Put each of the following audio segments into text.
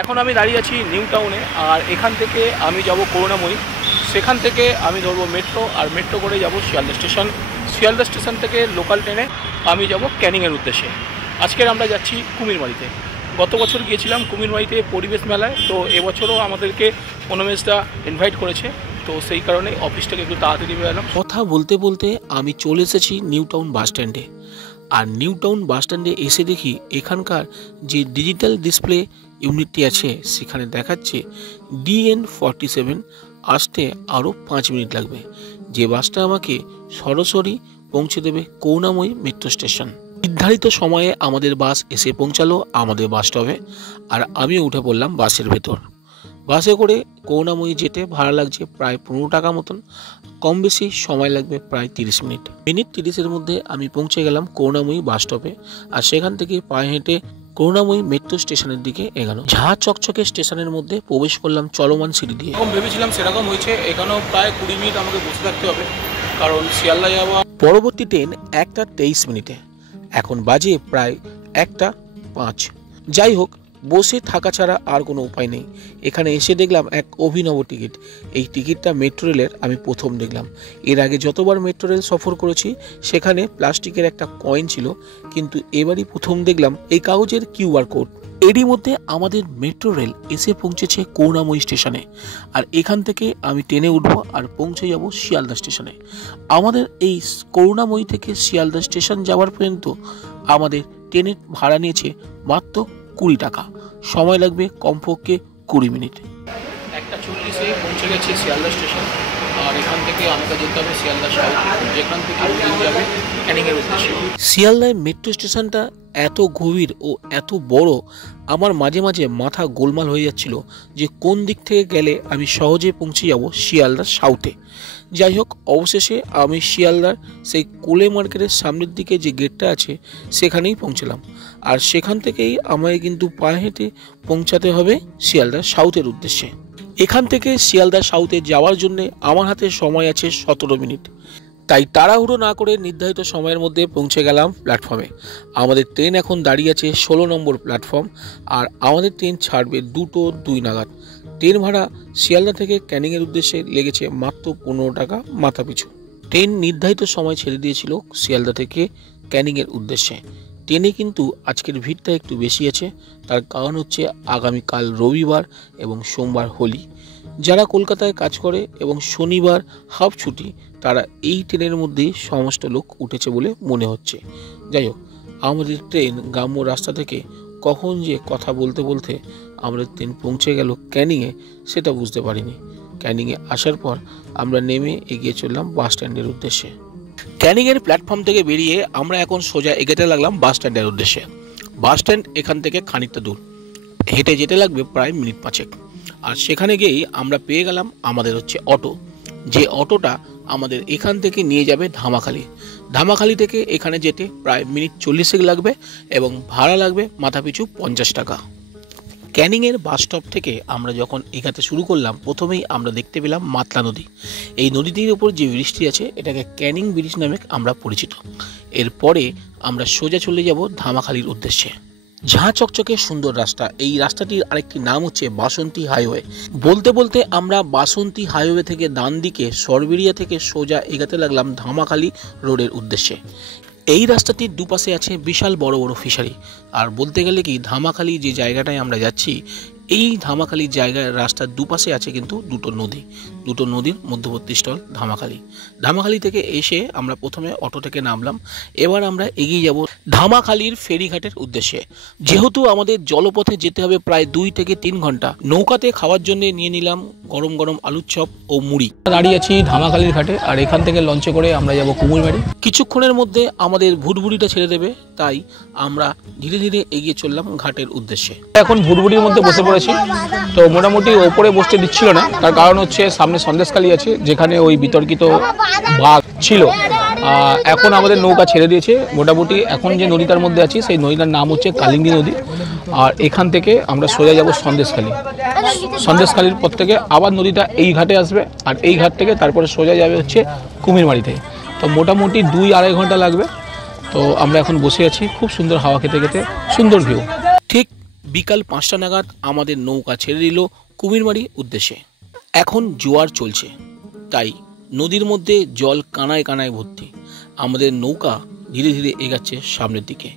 এখন আমি দাঁড়িয়ে আছি নিউ টাউনে, আর এখান থেকে আমি যাব করুণাময়ী। সেখান থেকে আমি ধরবো মেট্রো, আর মেট্রো করে যাব শিয়ালদা স্টেশন। শিয়ালদা স্টেশন থেকে লোকাল ট্রেনে আমি যাব ক্যানিংয়ের উদ্দেশ্যে। আজকের আমরা যাচ্ছি কুমিরমারিতে। গত বছর গিয়েছিলাম কুমিরমারিতে পরিবেশ মেলায়, তো এবছরও আমাদেরকে অনুমেশদা ইনভাইট করেছে, তো সেই কারণে অফিসটাকে একটু তাড়াতাড়ি বেরোলাম। কথা বলতে বলতে আমি চলে এসেছি নিউ টাউন বাস স্ট্যান্ডে। আর নিউ টাউন বাস স্ট্যান্ডে এসে দেখি এখানকার যে ডিজিটাল ডিসপ্লে ইউনিটটি আছে সেখানে দেখাচ্ছে DN47 আসতে আরও 5 মিনিট লাগবে, যে বাসটা আমাকে সরাসরি পৌঁছে দেবে করুণাময়ী মেট্রো স্টেশন। নির্ধারিত সময়ে আমাদের বাস এসে পৌঁছালো আমাদের বাস স্টপে, আর আমিও উঠে পড়লাম বাসের ভেতর। বাসে করে করুণাময়ী যেতে ভাড়া লাগছে প্রায় 15 টাকা মতন, কম বেশি সময় লাগবে প্রায় 30 মিনিট। মিনিট 30-এর মধ্যে আমি পৌঁছে গেলাম করুণাময়ী বাস স্টপে, আর সেখান থেকে পায়ে হেঁটে করুণাময়ী মেট্রো স্টেশনের দিকে এগানো। ঝাঁ চকচকে স্টেশনের মধ্যে প্রবেশ করলাম চলমান সিঁড়ি দিয়ে। এরকম ভেবেছিলাম সেরকম হয়েছে, এখানেও প্রায় 20 মিনিট আমাকে বসে থাকতে হবে, কারণ শিয়ালদা যাওয়া। পরবর্তী ট্রেন 1টা 23 মিনিটে। এখন বাজে প্রায় 1টা 5। যাই হোক, বসে থাকা ছাড়া আর কোনো উপায় নেই। এখানে এসে দেখলাম এক অভিনব টিকিট। এই টিকিটটা মেট্রো রেলের আমি প্রথম দেখলাম। এর আগে যতবার মেট্রো রেল সফর করেছি সেখানে প্লাস্টিকের একটা কয়েন ছিল, কিন্তু এবারই প্রথম দেখলাম এই কাগজের QR কোড। এরই মধ্যে আমাদের মেট্রো রেল এসে পৌঁছেছে করুণাময়ী স্টেশনে, আর এখান থেকে আমি ট্রেনে উঠবো আর পৌঁছে যাব শিয়ালদা স্টেশনে। আমাদের এই করুণাময়ী থেকে শিয়ালদা স্টেশন যাওয়ার পর্যন্ত আমাদের ট্রেনের ভাড়া নিয়েছে মাত্র 20 টাকা। সময় লাগবে কমপক্ষে 20 মিনিট। 1টা 40-এ পৌঁছে গেছে শিয়ালদা স্টেশন, আর এখান থেকে আমাকে যেতে হবে শিয়ালদা সাউথ, যেখান থেকে ট্রেন যাবে ক্যানিংয়ের উদ্দেশ্যে। শিয়ালদায় মেট্রো স্টেশনটা এত গভীর ও এত বড়, আমার মাঝে মাঝে মাথা গোলমাল হয়ে যাচ্ছিল যে কোন দিক থেকে গেলে আমি সহজে পৌঁছে যাব শিয়ালদার সাউথে। যাই হোক, অবশেষে আমি শিয়ালদার সেই কোলে মার্কেটের সামনের দিকে যে গেটটা আছে সেখানেই পৌঁছলাম, আর সেখান থেকেই আমায় কিন্তু পায়ে হেঁটে পৌঁছাতে হবে শিয়ালদার সাউথের উদ্দেশ্যে। এখান থেকে শিয়ালদার সাউথে যাওয়ার জন্য আমার হাতে সময় আছে 17 মিনিট। তাই তাড়াহুড়ো না করে নির্ধারিত সময়ের মধ্যে পৌঁছে গেলাম প্ল্যাটফর্মে। আমাদের ট্রেন এখন দাঁড়িয়ে আছে 16 নম্বর প্ল্যাটফর্ম, আর আমাদের ট্রেন ছাড়বে 2:02 নাগাদ। ট্রেন ভাড়া শিয়ালদা থেকে ক্যানিংয়ের উদ্দেশ্যে লেগেছে মাত্র 15 টাকা মাথা পিছু। ট্রেন নির্ধারিত সময় ছেড়ে দিয়েছিল শিয়ালদা থেকে ক্যানিংয়ের উদ্দেশ্যে। ট্রেনে কিন্তু আজকের ভিড়টা একটু বেশি আছে, তার কারণ হচ্ছে আগামীকাল রবিবার এবং সোমবার হোলি। যারা কলকাতায় কাজ করে এবং শনিবার হাফ ছুটি, তারা এই ট্রেনের মধ্যেই সমস্ত লোক উঠেছে বলে মনে হচ্ছে। যাই হোক, আমাদের ট্রেন গ্রাম্য রাস্তা থেকে কখন যে কথা বলতে বলতে আমাদের ট্রেন পৌঁছে গেল ক্যানিংয়ে সেটা বুঝতে পারিনি। ক্যানিংয়ে আসার পর আমরা নেমে এগিয়ে চললাম বাস স্ট্যান্ডের উদ্দেশ্যে। ক্যানিংয়ের প্ল্যাটফর্ম থেকে বেরিয়ে আমরা এখন সোজা এগোতে লাগলাম বাস স্ট্যান্ডের উদ্দেশ্যে। বাস স্ট্যান্ড এখান থেকে খানিকটা দূর, হেঁটে যেতে লাগবে প্রায় মিনিট 5। আর সেখানে গিয়েই আমরা পেয়ে গেলাম আমাদের হচ্ছে অটো, যে অটোটা আমাদের এখান থেকে নিয়ে যাবে ধামাখালি। ধামাখালি থেকে এখানে যেতে প্রায় মিনিট 40 লাগবে এবং ভাড়া লাগবে মাথাপিছু 50 টাকা। ক্যানিংয়ের বাস স্টপ থেকে আমরা যখন এগাতে শুরু করলাম, প্রথমেই আমরা দেখতে পেলাম মাতলা নদী। এই নদীটির ওপর যে ব্রিজটি আছে এটাকে ক্যানিং ব্রিজ নামে আমরা পরিচিত। এরপরে আমরা সোজা চলে যাব ধামাখালির উদ্দেশ্যে। ঝাঁ চকচকে সুন্দর রাস্তা। এই রাস্তাটির আরেকটি নাম হচ্ছে বাসন্তী হাইওয়ে। বলতে বলতে আমরা বাসন্তী হাইওয়ে থেকে ডান দিকে সরবেরিয়া থেকে সোজা এগাতে লাগলাম ধামাখালি রোডের উদ্দেশ্যে। এই রাস্তাটির দুপাশে আছে বিশাল বড় বড় ফিশারি। আর বলতে গেলে কি, ধামাখালি যে জায়গাটায় আমরা যাচ্ছি, এই ধামাখালি জায়গার রাস্তার দুপাশে আছে কিন্তু দুটো নদীর মধ্যবর্তী স্থল ধামাখালি। ধামাখালি থেকে এসে আমরা প্রথমে অটো থেকে নামলাম। এবার আমরা এগিয়ে যাব ধামাখালির ফেরিঘাটের উদ্দেশ্যে। যেহেতু আমাদের জলপথে যেতে হবে প্রায় 2 থেকে 3 ঘন্টা, নৌকাতে খাওয়ার জন্য নিয়ে নিলাম গরম গরম আলুর চপ ও মুড়ি। দাঁড়িয়ে আছি ধামাখালির ঘাটে, আর এখান থেকে লঞ্চে করে আমরা যাব কুমিরমারি। কিছুক্ষণের মধ্যে আমাদের ভুটভুড়িটা ছেড়ে দেবে, তাই আমরা ধীরে ধীরে এগিয়ে চললাম ঘাটের উদ্দেশ্যে। এখন ভুটভুড়ির মধ্যে বসে পড়েছি, তো মোটামুটি ওপরে বসতে দিচ্ছিল না, তার কারণ হচ্ছে সামনে সন্দেশখালি আছে, যেখানে ওই বিতর্কিত বাঘ ছিল। এখন আমাদের নৌকা ছেড়ে দিয়েছে। মোটামুটি এখন যে নদীটার মধ্যে আছি সেই নদীটার নাম হচ্ছে কালিন্দী নদী, আর এখান থেকে আমরা সোজা যাব সন্দেশখালি। সন্দেশখালির পর থেকে আবার নদীটা এই ঘাটে আসবে, আর এই ঘাট থেকে তারপরে সোজা যাবে হচ্ছে কুমিরমারিতে। তো মোটামুটি 2-2.5 ঘন্টা লাগবে। তো আমরা এখন বসে আছি, খুব সুন্দর হাওয়া খেতে খেতে, সুন্দর ভিউ। ঠিক বিকাল 5টা নাগাদ আমাদের নৌকা ছেড়ে দিল কুমিরমারি উদ্দেশ্যে। এখন জোয়ার চলছে, তাই নদীর মধ্যে জল কানায় কানায় ভর্তি। আমাদের নৌকা ধীরে ধীরে এগাচ্ছে সামনের দিকে।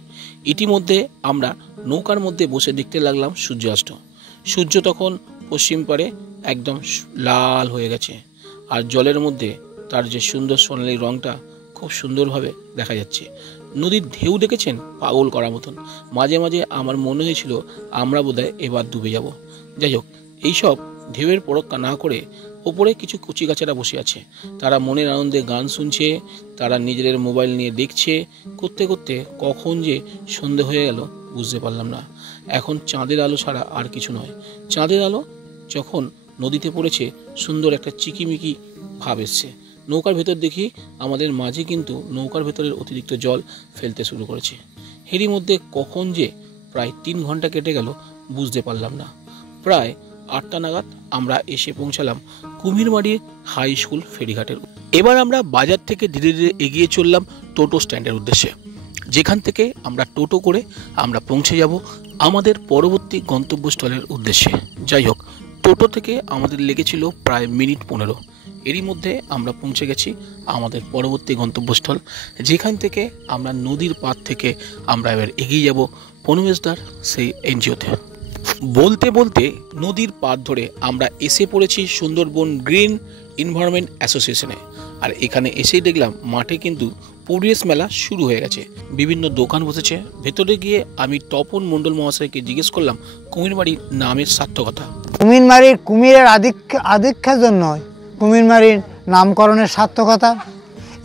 ইতিমধ্যে আমরা নৌকার মধ্যে বসে দেখতে লাগলাম সূর্যাস্ত। সূর্য তখন পশ্চিম পারে একদম লাল হয়ে গেছে, আর জলের মধ্যে তার যে সুন্দর সোনালি রঙটা খুব সুন্দরভাবে দেখা যাচ্ছে। নদীর ঢেউ দেখেছেন পাগল করার মতন। মাঝে মাঝে আমার মনে হয়েছিল আমরা বোধহয় এবার ডুবে যাব। যাই হোক, এইসব ঢেউয়ের পরক্কা না করে ওপরে কিছু কচিকাচারা বসে আছে। তারা মনের আনন্দে গান শুনছে, তারা নিজেদের মোবাইল নিয়ে দেখছে। করতে করতে কখন যে সন্ধে হয়ে গেল বুঝতে পারলাম না। এখন চাঁদের আলো ছাড়া আর কিছু নয়। চাঁদের আলো যখন নদীতে পড়েছে, সুন্দর একটা চিকিমিকি ভাব এসছে। নৌকার ভেতর দেখি আমাদের মাঝে কিন্তু নৌকার ভেতরের অতিরিক্ত জল ফেলতে শুরু করেছে। এরই মধ্যে কখন যে প্রায় 3 ঘন্টা কেটে গেল বুঝতে পারলাম না। প্রায় 8টা নাগাদ আমরা এসে পৌঁছালাম কুমিরমারি হাই স্কুল ফেরিঘাটের। এবার আমরা বাজার থেকে ধীরে ধীরে এগিয়ে চললাম টোটো স্ট্যান্ডের উদ্দেশ্যে, যেখান থেকে আমরা টোটো করে আমরা পৌঁছে যাব আমাদের পরবর্তী গন্তব্যস্থলের উদ্দেশ্যে। যাই হোক, টোটো থেকে আমাদের লেগেছিল প্রায় মিনিট 15। এরই মধ্যে আমরা পৌঁছে গেছি আমাদের পরবর্তী গন্তব্যস্থল, যেখান থেকে আমরা নদীর পাড় থেকে আমরা এবার এগিয়ে যাব পনমেশদার সেই এনজিওতে। বলতে বলতে নদীর পাড় ধরে আমরা এসে পড়েছি সুন্দরবন গ্রিন এনভায়রনমেন্ট অ্যাসোসিয়েশনে। আর এখানে এসেই দেখলাম মাঠে কিন্তু পরিবেশ মেলা শুরু হয়ে গেছে, বিভিন্ন দোকান বসেছে। ভেতরে গিয়ে আমি তপন মণ্ডল মহাশয়কে জিজ্ঞেস করলাম কুমিরমারির নামের সার্থকতা। কুমিরমারির কুমিরের আধিক্যের জন্য কুমিরমারির নামকরণের সার্থকতা।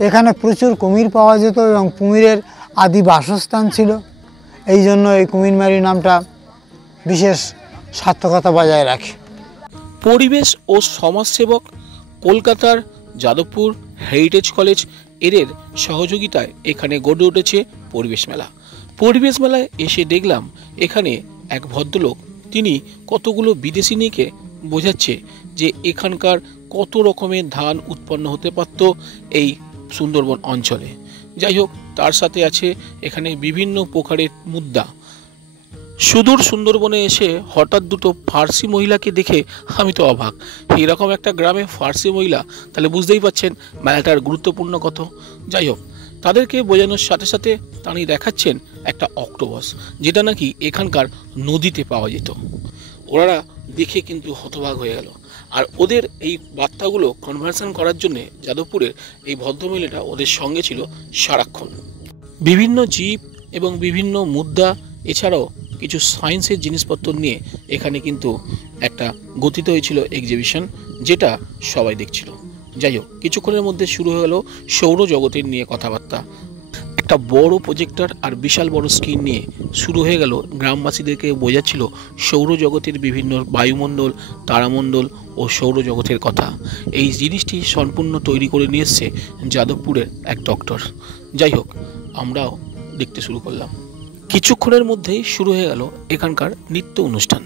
এখানে প্রচুর কুমির পাওয়া যেত এবং কুমিরের আদি বাসস্থান ছিল, এই জন্য এই কুমিরমারির নামটা বিশেষ সার্থকতা বজায় রাখে। পরিবেশ ও সমাজসেবক কলকাতার যাদবপুর হেরিটেজ কলেজ এদের সহযোগিতায় এখানে গড়ে উঠেছে পরিবেশ মেলা। পরিবেশ মেলায় এসে দেখলাম এখানে এক ভদ্রলোক, তিনি কতগুলো বিদেশি নিয়ে বোঝাচ্ছে যে এখানকার কত রকমের ধান উৎপন্ন হতে পারত এই সুন্দরবন অঞ্চলে। যাই হোক, তার সাথে আছে এখানে বিভিন্ন প্রকারের মুদ্রা। সুদূর সুন্দরবনে এসে হঠাৎ দুটো ফার্সি মহিলাকে দেখে আমি তো অবাক। এরকম একটা গ্রামে ফার্সি মহিলা, তাহলে বুঝতেই পারছেন মেলাটার গুরুত্বপূর্ণ কত। যাই হোক, তাদেরকে বোঝানোর সাথে সাথে তিনি দেখাচ্ছেন একটা অক্টোপাস, যেটা নাকি এখানকার নদীতে পাওয়া যেত। ওরা দেখে কিন্তু হতবাক হয়ে গেল। আর ওদের এই বার্তাগুলো কনভার্সন করার জন্য যাদবপুরের এই ভদ্রমহিলাটা ওদের সঙ্গে ছিল সারাক্ষণ। বিভিন্ন জীব এবং বিভিন্ন মুদ্রা এছাড়াও কিছু সায়েন্সের জিনিসপত্র নিয়ে এখানে কিন্তু একটা গঠিত হয়েছিল এক্সিবিশন, যেটা সবাই দেখছিল। যাই হোক, কিছুক্ষণের মধ্যে শুরু হয়ে গেল সৌরজগতের নিয়ে কথাবার্তা। একটা বড় প্রজেক্টর আর বিশাল বড় স্ক্রিন নিয়ে শুরু হয়ে গেল গ্রামবাসীদেরকে বোঝাচ্ছিল সৌরজগতের বিভিন্ন বায়ুমণ্ডল, তারামণ্ডল ও সৌরজগতের কথা। এই জিনিসটি সম্পূর্ণ তৈরি করে নিয়ে এসছে যাদবপুরের এক ডক্টর। যাই হোক, আমরাও দেখতে শুরু করলাম। কিছুক্ষণের মধ্যেই শুরু হয়ে গেল এখানকার নৃত্য অনুষ্ঠান।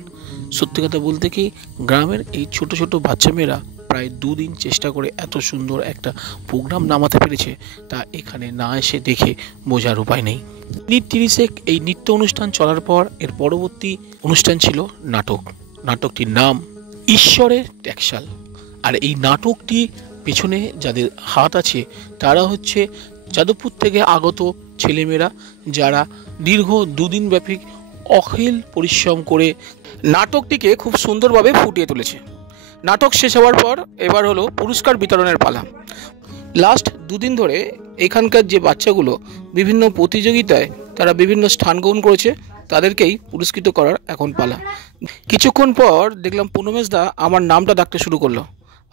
সত্যি কথা বলতে কি, গ্রামের এই ছোট ছোট বাচ্চা মেয়েরা প্রায় 2 দিন চেষ্টা করে এত সুন্দর একটা প্রোগ্রাম নামাতে পেরেছে, তা এখানে না এসে দেখে বোঝার উপায় নেই। মিনিট 30 এই নৃত্য অনুষ্ঠান চলার পর এর পরবর্তী অনুষ্ঠান ছিল নাটক। নাটকটির নাম ঈশ্বরের ট্যাক্সাল। আর এই নাটকটি পেছনে যাদের হাত আছে তারা হচ্ছে যাদবপুর থেকে আগত ছেলেমেয়েরা, যারা দীর্ঘ 2 দিন ব্যাপী অখিল পরিশ্রম করে নাটকটিকে খুব সুন্দরভাবে ফুটিয়ে তুলেছে। নাটক শেষ হওয়ার পর এবার হলো পুরস্কার বিতরণের পালা। লাস্ট 2 দিন ধরে এখানকার যে বাচ্চাগুলো বিভিন্ন প্রতিযোগিতায় তারা বিভিন্ন স্থান গ্রহণ করেছে, তাদেরকেই পুরস্কৃত করার এখন পালা। কিছুক্ষণ পর দেখলাম পূর্ণমেশদা আমার নামটা ডাকতে শুরু করলো।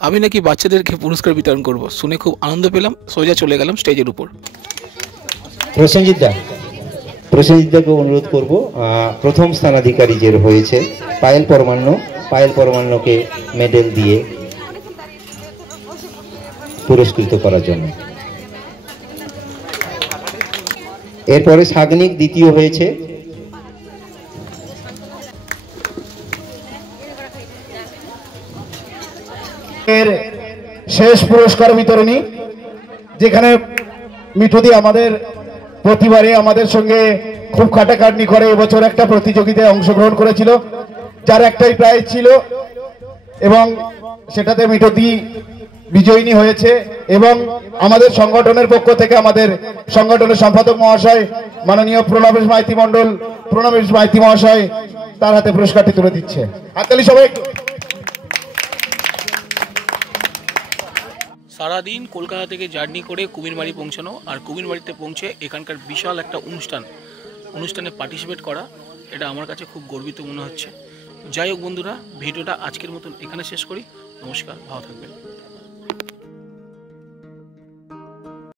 আমি নাকি বাচ্চাদেরকে পুরস্কার বিতরণ করব, শুনে খুব আনন্দ পেলাম। সোজা চলে গেলাম স্টেজের উপর। প্রসেনজিৎদাকে অনুরোধ করব প্রথম স্থানাধিকারী যে হয়েছে পায়েল পরমান্নকে মেডেল দিয়ে পুরস্কৃত করার জন্য। এরপরে সাগনিক দ্বিতীয় হয়েছে। এর শেষ পুরস্কার বিতরণী, যেখানে মিঠুদি আমাদের প্রতিবারে আমাদের সঙ্গে খুব খাটাখাটনি করে এবছর একটা প্রতিযোগিতায় অংশগ্রহণ করেছিল, যার একটাই প্রাইজ ছিল এবং সেটাতে মিঠতি বিজয়িনী হয়েছে। এবং আমাদের সংগঠনের পক্ষ থেকে আমাদের সংগঠনের সম্পাদক মহাশয় মাননীয় প্রণবেশ মাইতি মহাশয় তার হাতে পুরস্কারটি তুলে দিচ্ছে। হাততালি সবাই। সারাদিন কলকাতা থেকে জার্নি করে কুমিরমারি পৌঁছানো, আর কুমিরমারিতে পৌঁছে এখানকার বিশাল একটা অনুষ্ঠানে পার্টিসিপেট করা, এটা আমার কাছে খুব গর্বিত মনে হচ্ছে। যাই হোক বন্ধুরা, ভিডিওটা আজকের মতন এখানে শেষ করি। নমস্কার, ভালো থাকবেন।